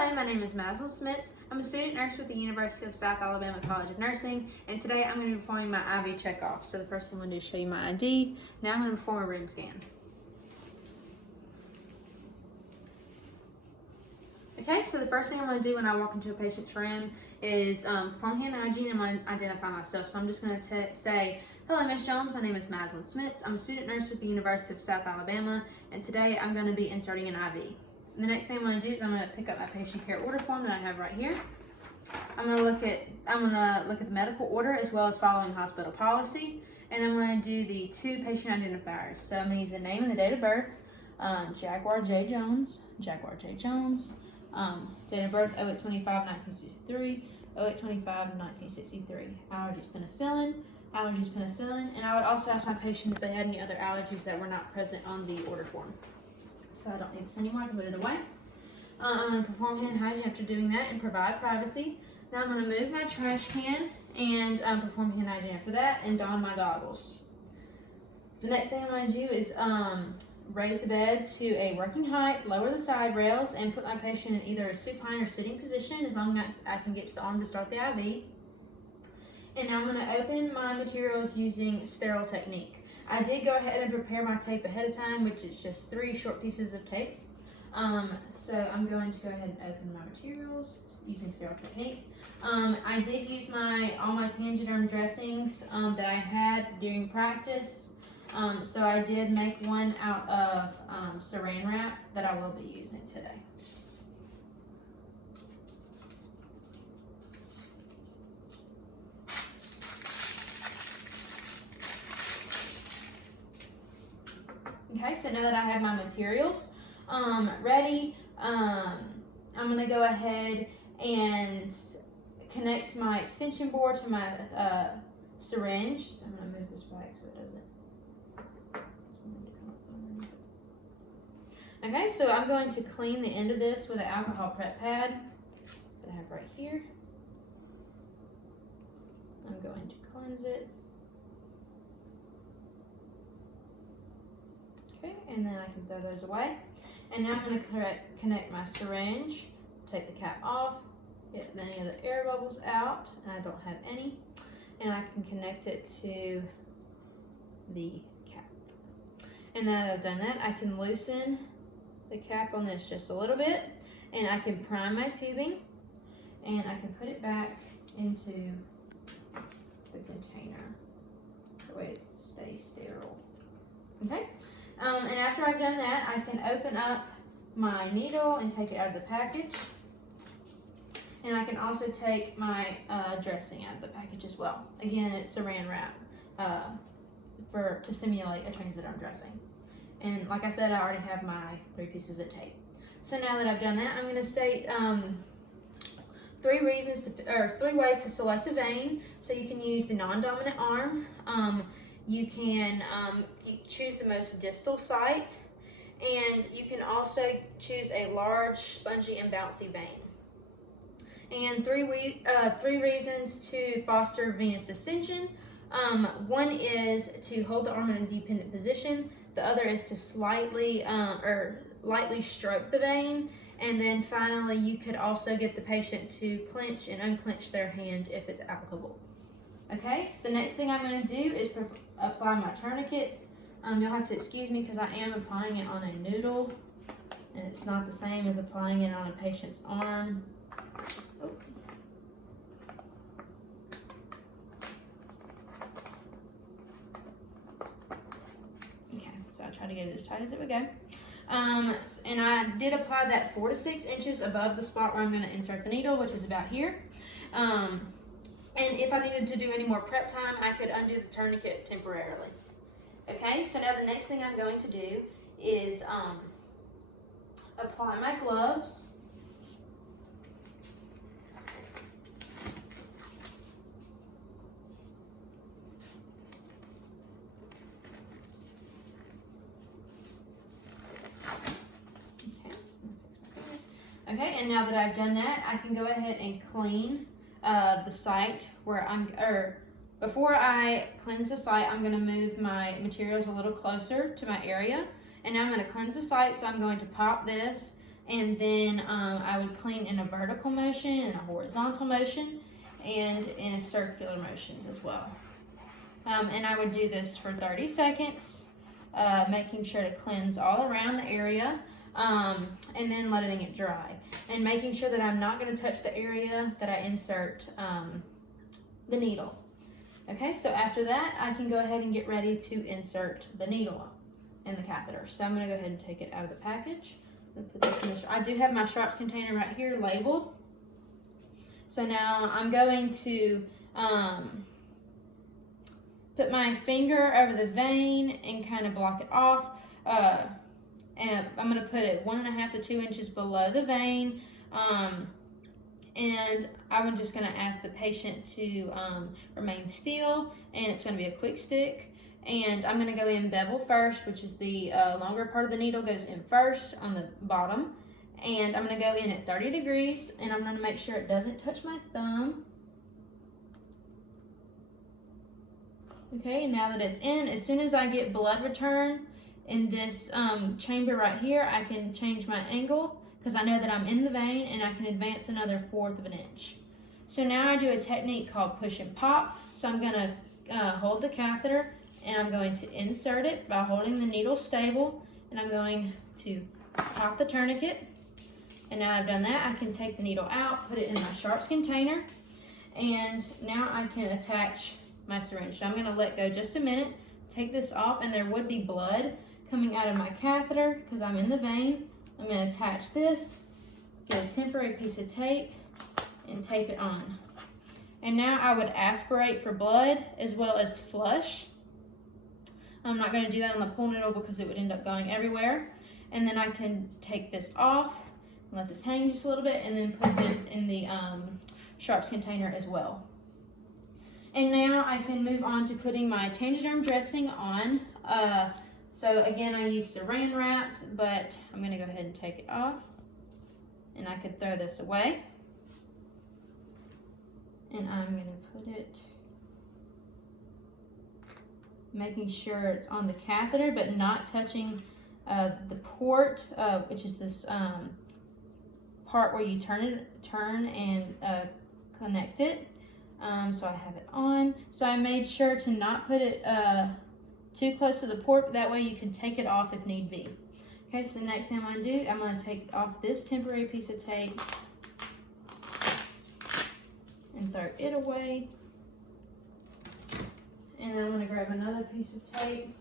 Hello, my name is Madeline Smits. I'm a student nurse with the University of South Alabama College of Nursing, and today I'm going to be performing my IV checkoff. So the first thing I'm going to do is show you my ID. Now I'm going to perform a room scan. Okay, so the first thing I'm going to do when I walk into a patient's room is perform hand hygiene and I'm going to identify myself. So I'm just going to say, hello, Ms. Jones, my name is Madeline Smits. I'm a student nurse with the University of South Alabama, and today I'm going to be inserting an IV. And the next thing I'm going to do is I'm going to pick up my patient care order form that I have right here. I'm going to look at the medical order as well as following hospital policy, and I'm going to do the two patient identifiers. So I'm going to use the name and the date of birth. Jaguar J. Jones. Date of birth 08/25/1963. 08/25/1963. Allergies penicillin. And I would also ask my patient if they had any other allergies that were not present on the order form. So I don't need this anymore, I can put it away. I'm going to perform hand hygiene after doing that and provide privacy. Now I'm going to move my trash can and perform hand hygiene after that and don my goggles. The next thing I'm going to do is raise the bed to a working height, lower the side rails, and put my patient in either a supine or sitting position as long as I can get to the arm to start the IV. And now I'm going to open my materials using sterile technique. I did go ahead and prepare my tape ahead of time, which is just 3 short pieces of tape. So I'm going to go ahead and open my materials using sterile technique. I did use all my Tangiderm dressings that I had during practice. So I did make one out of saran wrap that I will be using today. Okay, so now that I have my materials ready, I'm going to go ahead and connect my extension board to my syringe. So I'm going to move this back so it doesn't. Okay, so I'm going to clean the end of this with an alcohol prep pad that I have right here. I'm going to cleanse it. Okay, and then I can throw those away. And now I'm going to connect my syringe, take the cap off, get any of the air bubbles out, and I don't have any. And I can connect it to the cap. And now that I've done that, I can loosen the cap on this just a little bit, and I can prime my tubing, and I can put it back into the container. That way it stays sterile. Okay? And after I've done that, I can open up my needle and take it out of the package. And I can also take my dressing out of the package as well. Again, it's saran wrap to simulate a Tangiderm dressing. And like I said, I already have my 3 pieces of tape. So now that I've done that, I'm going to state 3 ways to select a vein. So you can use the non-dominant arm. You can choose the most distal site, and you can also choose a large, spongy, and bouncy vein. And 3 reasons to foster venous distension. One is to hold the arm in a dependent position. The other is to lightly stroke the vein. And then finally, you could also get the patient to clench and unclench their hand if it's applicable. Okay, the next thing I'm going to do is apply my tourniquet. You'll have to excuse me because I am applying it on a noodle, and it's not the same as applying it on a patient's arm. Oh. Okay, so I try to get it as tight as it would go. And I did apply that 4 to 6 inches above the spot where I'm going to insert the needle, which is about here. And if I needed to do any more prep time, I could undo the tourniquet temporarily. Okay, so now the next thing I'm going to do is apply my gloves. Okay, and now that I've done that, I can go ahead and clean the site where before I cleanse the site, I'm going to move my materials a little closer to my area. And now I'm going to cleanse the site, so I'm going to pop this and then I would clean in a vertical motion, in a horizontal motion, and in a circular motions as well. And I would do this for 30 seconds, making sure to cleanse all around the area, and then letting it dry. And making sure that I'm not going to touch the area that I insert the needle. Okay, so after that, I can go ahead and get ready to insert the needle in the catheter. So I'm going to go ahead and take it out of the package. I'm gonna put this in I do have my sharps container right here labeled. So now I'm going to put my finger over the vein and kind of block it off. And I'm going to put it 1.5 to 2 inches below the vein. And I'm just going to ask the patient to remain still, and it's going to be a quick stick. And I'm going to go in bevel first, which is the longer part of the needle goes in first on the bottom. And I'm going to go in at 30 degrees, and I'm going to make sure it doesn't touch my thumb. Okay, and now that it's in, as soon as I get blood return in this chamber right here, I can change my angle because I know that I'm in the vein, and I can advance another 1/4 of an inch. So now I do a technique called push and pop. So I'm going to hold the catheter, and I'm going to insert it by holding the needle stable, and I'm going to pop the tourniquet. And now I've done that, I can take the needle out, put it in my sharps container, and now I can attach my syringe. So I'm going to let go just a minute, take this off, and there would be blood coming out of my catheter because I'm in the vein. I'm going to attach this, get a temporary piece of tape, and tape it on. And now I would aspirate for blood as well as flush. I'm not going to do that on the pool needle because it would end up going everywhere. And then I can take this off, let this hang just a little bit, and then put this in the sharps container as well. And now I can move on to putting my Tangiderm dressing on. So again, I used Saran wrap, but I'm going to go ahead and take it off. And I could throw this away. And I'm going to put it, making sure it's on the catheter, but not touching the port, which is this part where you turn and connect it. So I have it on. So I made sure to not put it too close to the port, that way you can take it off if need be. Okay, so the next thing I'm going to do, I'm going to take off this temporary piece of tape and throw it away. And then I'm going to grab another piece of tape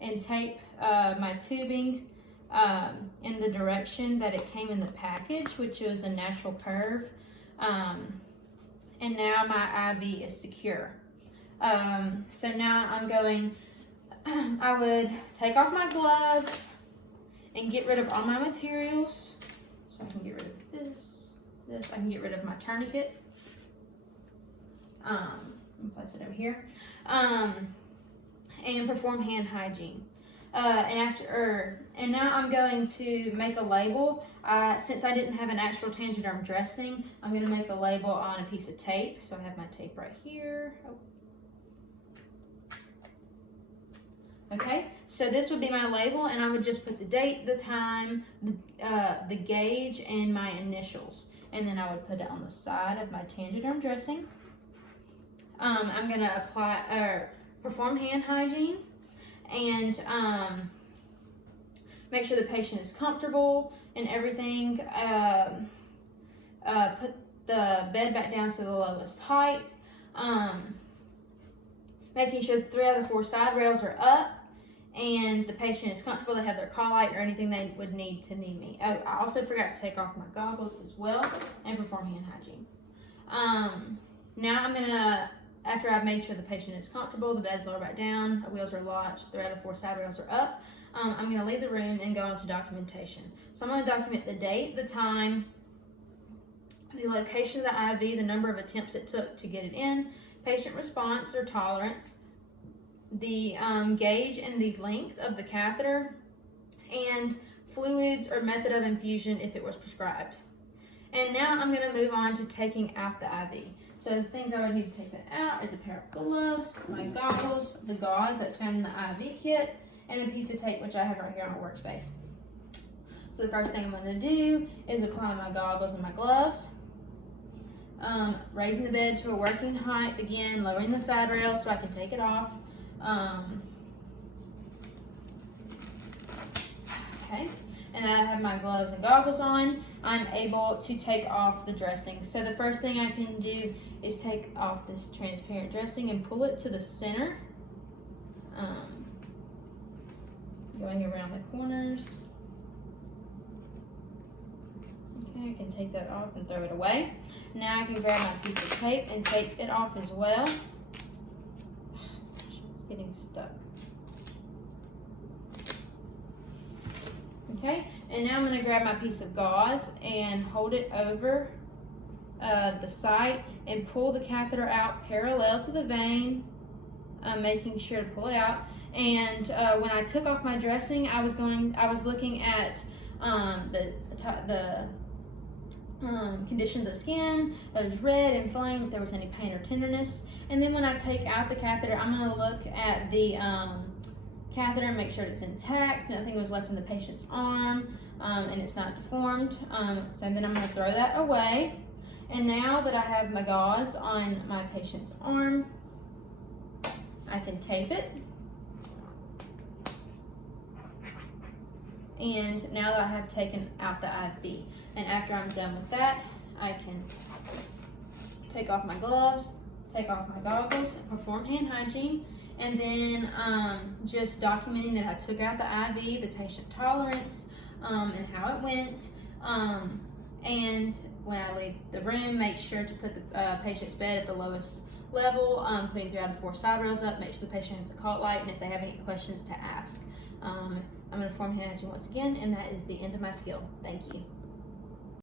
and tape my tubing in the direction that it came in the package, which was a natural curve. And now my IV is secure. So now I'm going, I would take off my gloves and get rid of all my materials. So I can get rid of this, I can get rid of my tourniquet. Place it over here. And perform hand hygiene. And now I'm going to make a label. Since I didn't have an actual Tangiderm dressing, I'm going to make a label on a piece of tape. So I have my tape right here. Oh. Okay, so this would be my label, and I would just put the date, the time, the gauge, and my initials. And then I would put it on the side of my Tangiderm dressing. I'm going to perform hand hygiene, and make sure the patient is comfortable and everything. Put the bed back down to the lowest height. Making sure 3 out of the 4 side rails are up and the patient is comfortable. They have their call light or anything they would need to need me. Oh, I also forgot to take off my goggles as well and perform hand hygiene. Now I'm going to, after I've made sure the patient is comfortable, the bed's lowered back down, the wheels are locked, 3 out of 4 side rails are up, I'm going to leave the room and go on to documentation. So I'm going to document the date, the time, the location of the IV, the number of attempts it took to get it in, patient response or tolerance, the gauge and the length of the catheter, and fluids or method of infusion if it was prescribed. And now I'm going to move on to taking out the IV. So the things I would need to take that out is a pair of gloves, my goggles, the gauze that's found in the IV kit, and a piece of tape, which I have right here on my workspace. So the first thing I'm going to do is apply my goggles and my gloves. Raising the bed to a working height, again, lowering the side rail so I can take it off. Okay, and I have my gloves and goggles on. I'm able to take off the dressing. So the first thing I can do is take off this transparent dressing and pull it to the center, going around the corners. Okay, I can take that off and throw it away. Now I can grab my piece of tape and take it off as well. It's getting stuck. Okay, and now I'm going to grab my piece of gauze and hold it over the site and pull the catheter out parallel to the vein, making sure to pull it out. And when I took off my dressing, I was looking at the condition of the skin. It was red, inflamed, if there was any pain or tenderness. And then when I take out the catheter, I'm going to look at the catheter and make sure it's intact, nothing was left in the patient's arm, and it's not deformed. So then I'm going to throw that away. And now that I have my gauze on my patient's arm, I can tape it. And now that I have taken out the IV, and after I'm done with that, I can take off my gloves, take off my goggles, and perform hand hygiene. And then just documenting that I took out the IV, the patient tolerance, and how it went. And when I leave the room, make sure to put the patient's bed at the lowest level, putting 3 out of 4 side rails up, make sure the patient has the cot light, and if they have any questions to ask. I'm going to perform hand hygiene once again, and that is the end of my skill. Thank you.